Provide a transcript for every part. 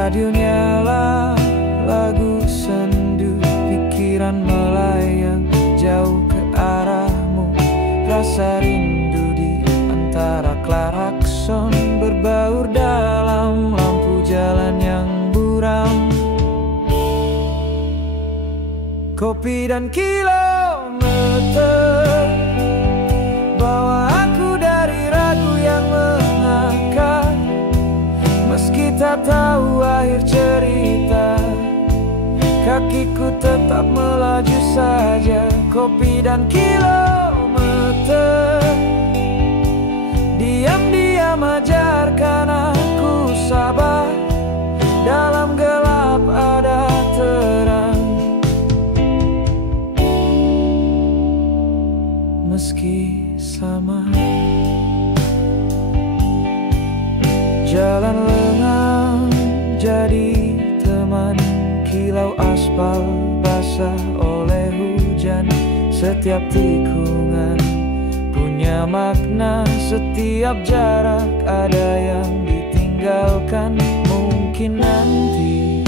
Radio nyala, lagu sendu, pikiran melayang jauh ke arahmu. Rasa rindu di antara klakson berbaur dalam lampu jalan yang buram. Kopi dan kilometer bawa aku dari ragu yang mengakar. Meski tak tahu akhir cerita, kakiku tetap melaju saja. Kopi dan kilometer diam-diam ajarkan aku sabar. Dalam gelap ada terang. Meski sama jalan lengang jadi teman, kilau aspal basah oleh hujan. Setiap tikungan punya makna, setiap jarak ada yang ditinggalkan. Mungkin nanti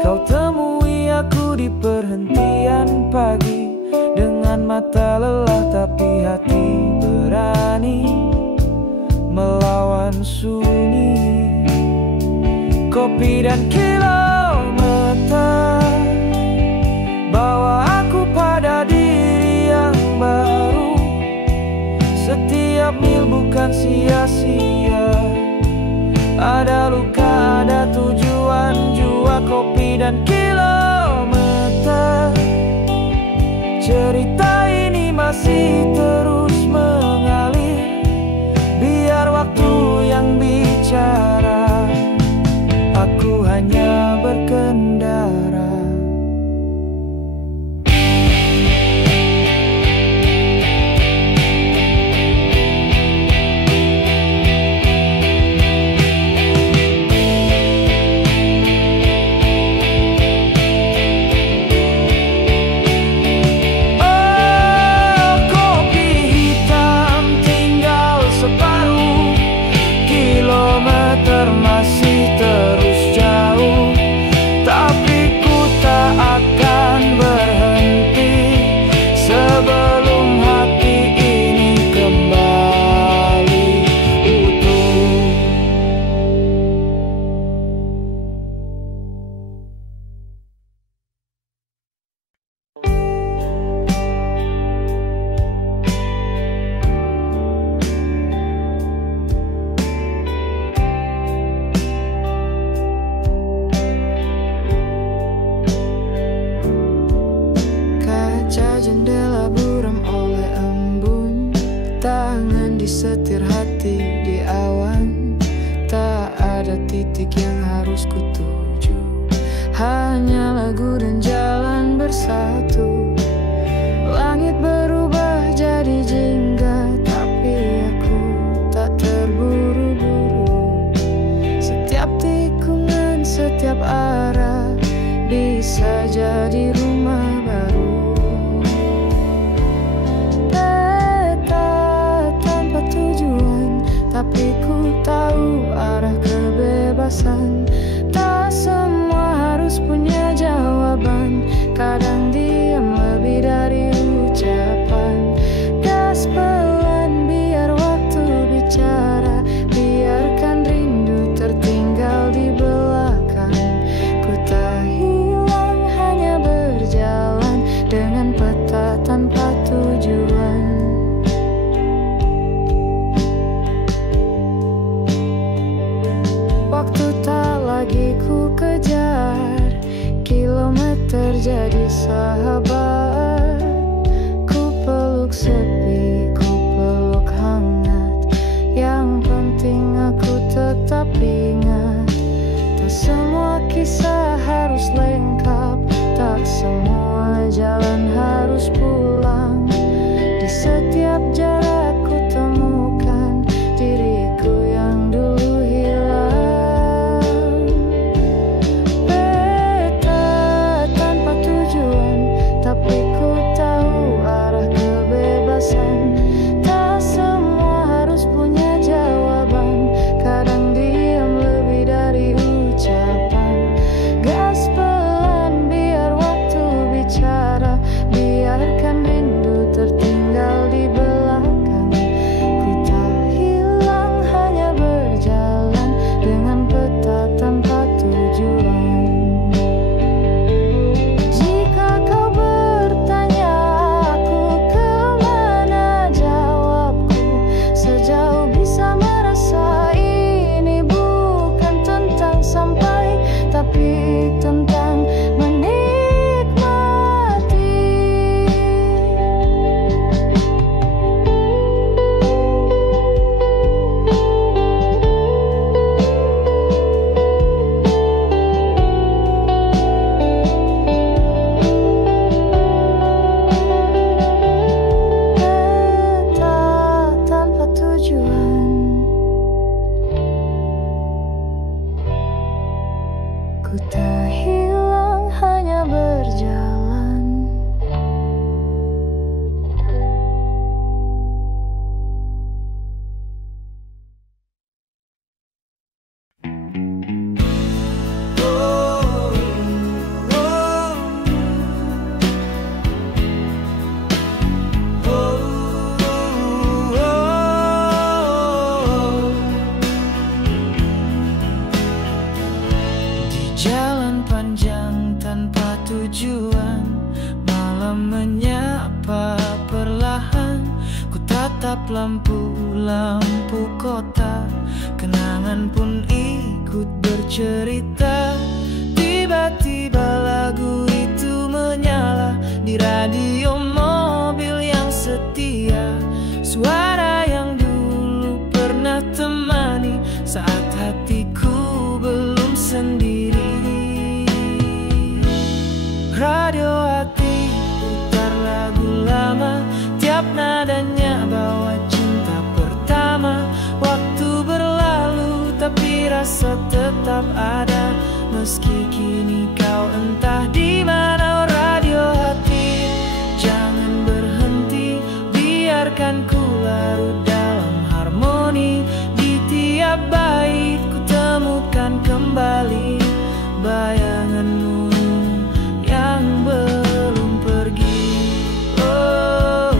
kau temui aku di perhentian pagi, dengan mata lelah tapi hati berani melawan sunyi. Kopi dan kilometer bawa aku pada diri yang baru. Setiap mil bukan sia-sia, ada luka, ada tujuan jua. Kopi dan kilometer, cerita ini masih terus mengalir. Biar waktu yang bicara, aku hanya berkendara. Masih terus jauh, tapi ku tak akan berhenti sebelum hati ini kembali utuh. Jendela buram oleh embun, tangan disetir hati di awan. Tak ada titik yang harus kutuju, hanya lagu dan jalan bersatu. Langit berubah jadi jingga, tapi aku tak terburu-buru. Setiap tikungan, setiap arah bisa jadi rumah baru. Tapi ku tahu arah kebebasan. Tak semua harus punya jawaban, kadang diam lebih dari ucapan. Gas pelan biar waktu bicara, biarkan rindu tertinggal di belakang. Ku tak hilang, hanya berjalan dengan peta tanpa tujuan. Waktu tak lagi ku kejar, kilometer jadi sahabat. Ku peluk sepi, ku peluk hangat. Yang penting aku tetap ingat, tak semua kisah harus lengkap, tak semua jalan harus pulang. Di setiap jarak ku temukan diriku yang dulu hilang. Tapi ku tahu arah kebebasan. Tak semua harus punya jawaban, kadang diam lebih dari ucapan. Ku tak hilang, hanya berjalan. Jalan panjang tanpa tujuan, malam menyapa perlahan. Ku tatap lampu-lampu kota, kenangan pun ikut bercerita. Tiba-tiba lagu itu menyala di radio mobil yang setia. Suara yang dulu pernah temani saat hatiku belum sendiri. Radio hati putar lagu lama, tiap nadanya bawa cinta pertama. Waktu berlalu tapi rasa tetap ada, meski kini kau entah di mana. Radio hati, jangan berhenti, biarkan ku larut dalam harmoni. Di tiap bait ku temukan kembali bayanganmu yang belum pergi. Oh,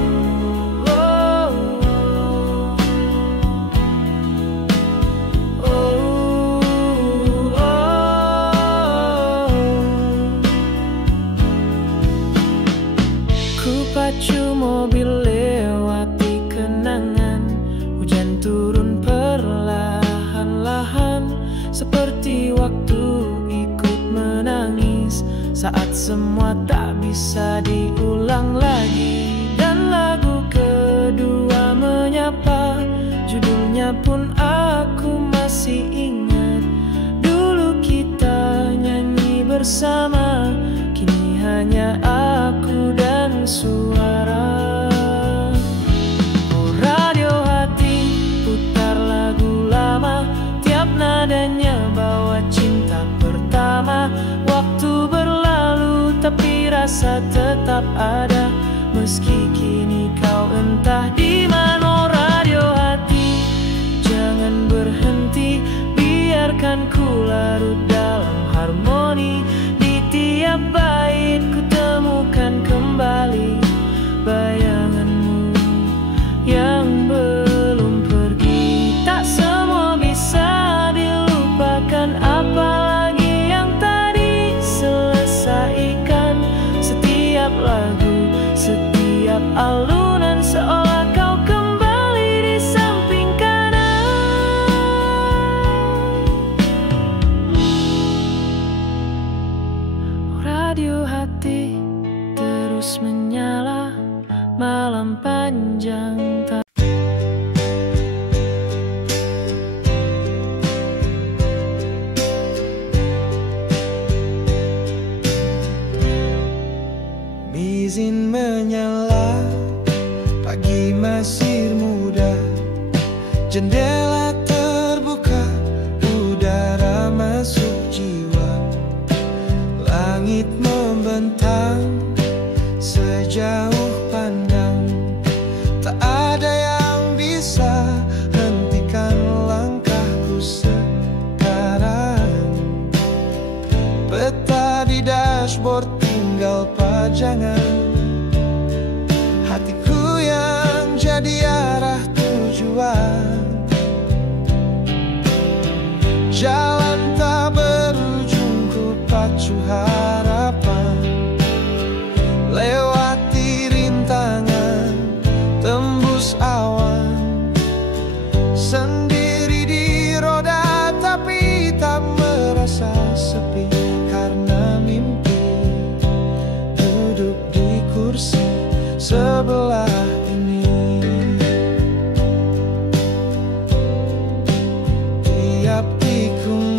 oh, oh, oh, oh. Ku pacu mobil lewati kenangan, hujan turun perlahan-lahan, seperti waktu ikut menangis saat semua tak bisa diulang lagi. Dan lagu kedua menyapa, judulnya pun aku masih ingat. Dulu kita nyanyi bersama, kini hanya aku dan suara. Oh radio hati, putar lagu lama, tiap nadanya bawa cinta pertama. Waktu berlalu tapi rasa tetap ada, meski kini kau entah di mana. Radio hati, jangan berhenti, biarkan ku larut dalam harmoni. Di tiap bait ku temukan kembali bayanganmu yang belum pergi. Tak semua bisa dilupakan, apalagi yang tadi selesaikan. Setiap lagu, setiap alunan seolah kau kembali di samping kanan. Radio hati terus menyala, malam panjang tak. Izin menyala, pagi masih muda, jendela terbuka, udara masuk jiwa. Langit membentang sejauh pandang, tak ada yang bisa hentikan langkahku sekarang. Peta di dashboard tinggal pajangan, hatiku yang jadi arah tujuan. Jalan tak berujung, ku pacu harapan, lewati rintangan, tembus awan. Sendiri di roda tapi tak merasa sepi, karena mimpi duduk di kursi sebelah ini. Tiap tikung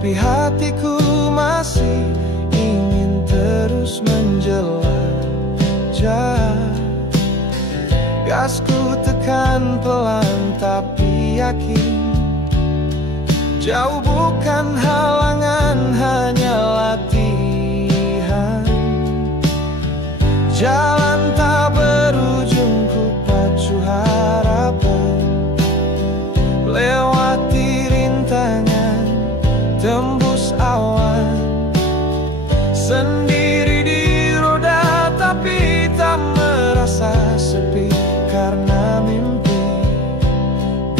tapi hatiku masih ingin terus menjelajah. Gasku tekan pelan tapi yakin, jauh bukan halangan, hanya latihan. Jalan tak berujung, ku pacu harapan, lewati rintangan, tembus awan. Sendiri di roda tapi tak merasa sepi, karena mimpi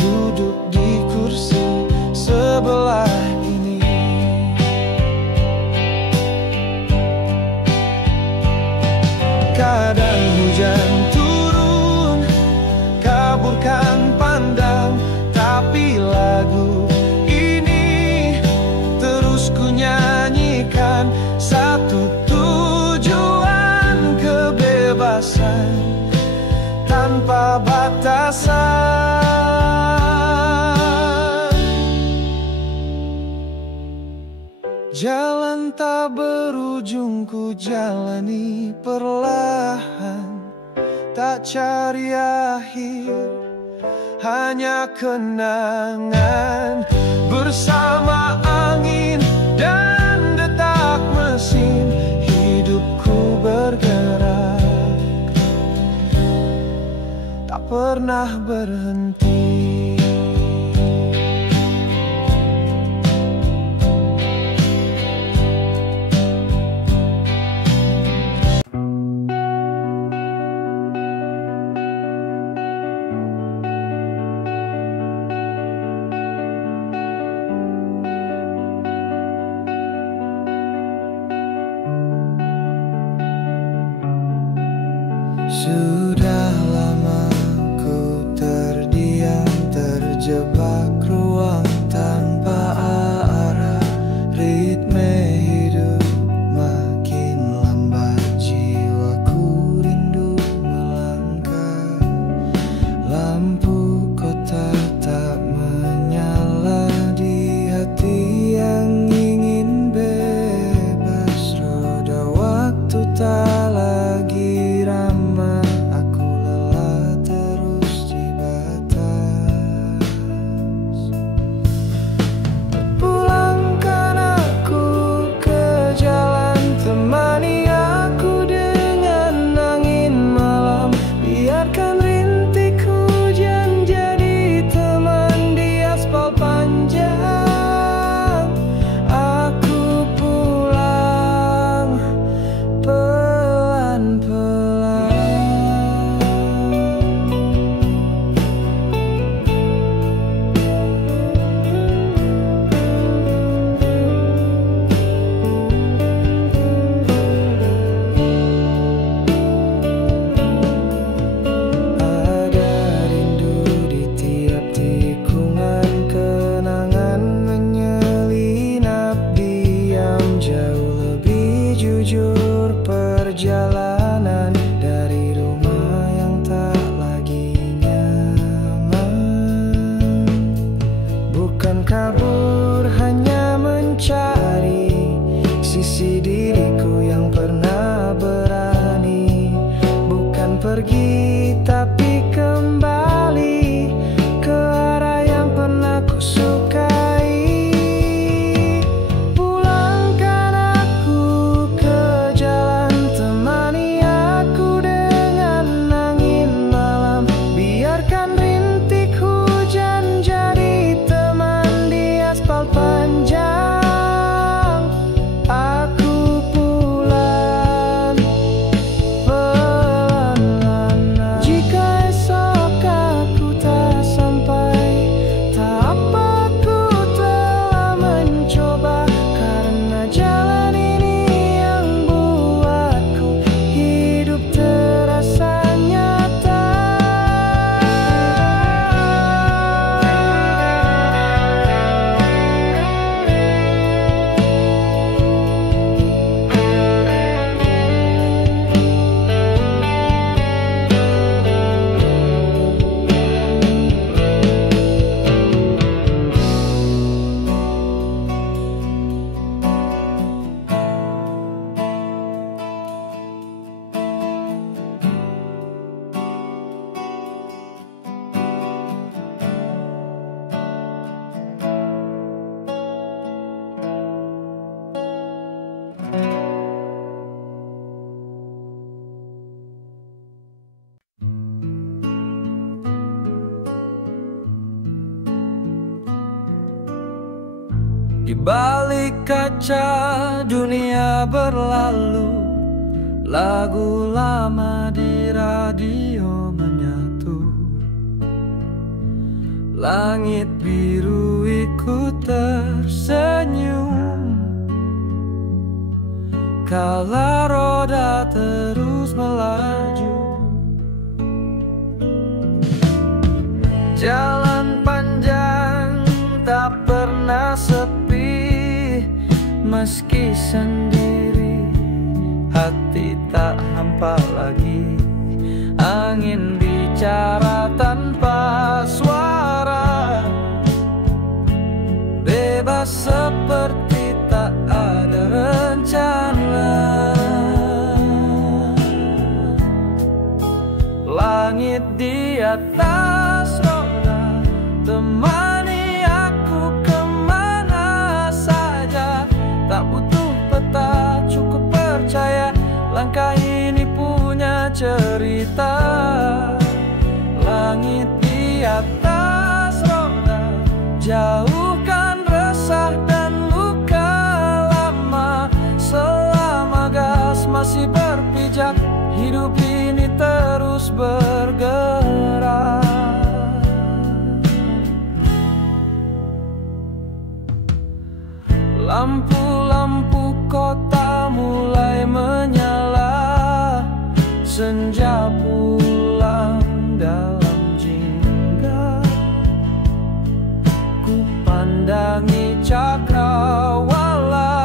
duduk di kursi sebelah ini. Kadang hujan turun, kaburkan pandang, tapi lagu ini terus ku nyanyikan. Satu tujuan, kebebasan tanpa batasan. Jalan tak berujung, ku jalani perlahan, tak cari akhir, hanya kenangan. Bersama angin dan detak mesin, hidupku bergerak, tak pernah berhenti. Sudah lama ku terdiam, terjebak ruang tanpa arah. Ritme hidup makin lambat, jiwaku rindu melangkah. Lampu kota tak menyala di hati yang ingin bebas. Roda waktu tak lagi ramah, aku lelah terus dibata. Di balik kaca dunia berlalu, lagu lama di radio menyatu. Langit biru ikut tersenyum kala roda terus melaju. Jalan panjang tak pernah sepi, meski sendiri hati tak hampa lagi. Angin bicara tanpa suara, bebas seperti tak ada rencana. Langit di atas roda temani aku kemana saja. Tak butuh peta, cukup percaya langkah ini punya cerita. Langit di atas roda, jauhkan resah dan luka lama. Selama gas masih berpijak, hidup ini terus bergerak. Lampu-lampu kota mulai menyala, senja pulang dalam jingga. Ku pandangi cakrawala,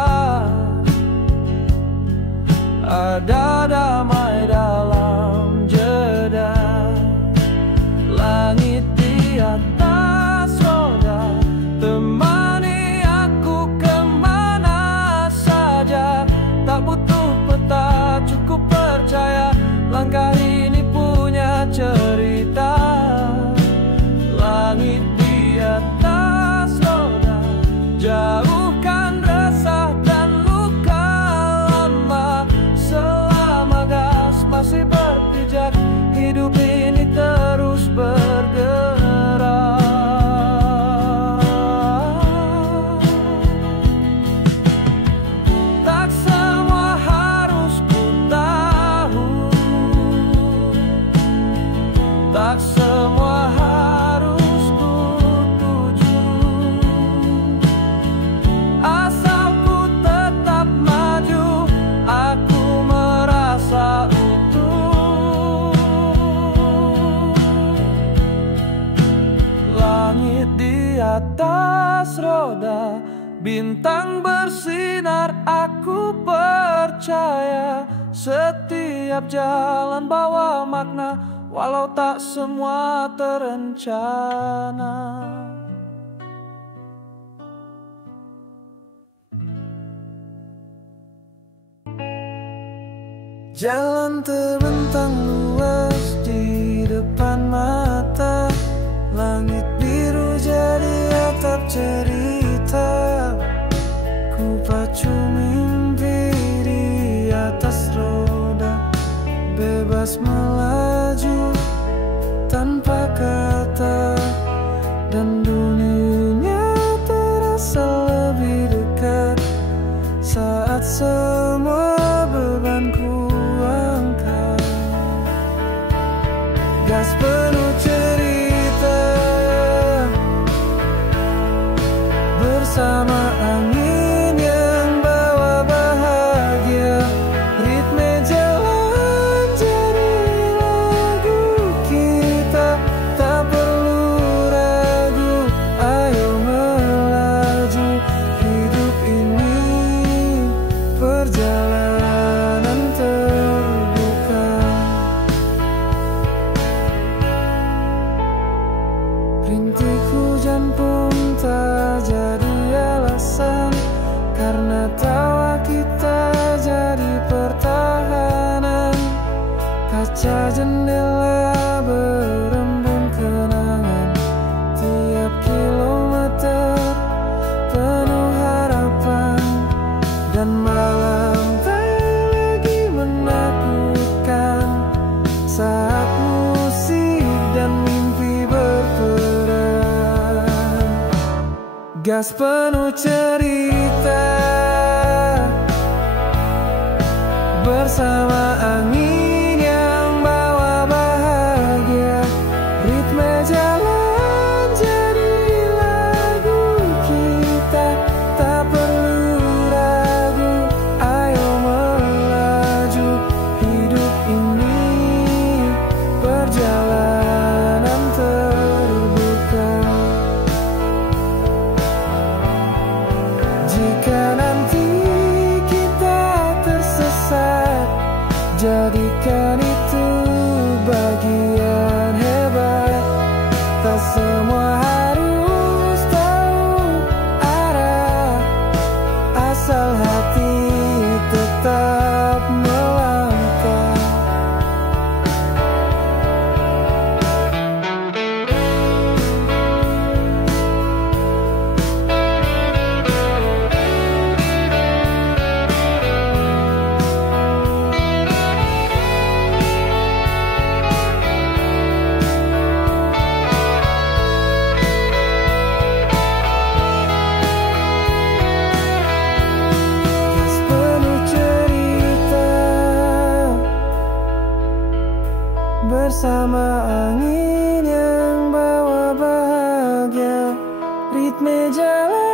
ada damai dalam jeda. Langit di atas roda temani aku kemana saja. Tak butuh peta, cukup percaya langkah ini punya cerita. Langit di atas roda, jauhkan resah dan luka lama. Selama gas masih berpijak, hidup ini terus bergerak. Tak semua harus ku tahu, tak semua harus ku tuju. Asal ku tetap maju, aku merasa utuh. Langit di atas roda, bintang bersinar, aku percaya. Setiap jalan bawa makna, walau tak semua terencana. Jalan terbentang luas di depan mata, langit biru jadi atap cerita. Ku pacu mimpi di atas roda, bebas melaju tanpa kata. Dan dunia terasa lebih dekat saat semua beban ku angkat. Gas penuh cerita bersama angin yang bawa bahagia. Ritme jalan jadi lagu kita, tak perlu ragu, ayo melaju. Hidup ini perjalanan terbuka. Rintik hujan pun tak jadi alasan, karena tawa kita jadi pertahanan. Kaca jendela berembun kenangan, tiap kilometer penuh harapan. Dan malam tak lagi menakutkan saat musik dan mimpi berperan. Gas penuh cerita kita bersama angin yang bawa bahagia. Ritme jalan jadi lagu kita, tak perlu ragu, ayo melaju. Hidup ini perjalanan terbuka. Jika nanti kita tersesat, jadikan itu bagian hebat. Tak semua harus tahu arah, asal hati tetap melangkah. Penuh cerita bersama angin yang bawa bahagia. Ritme jalan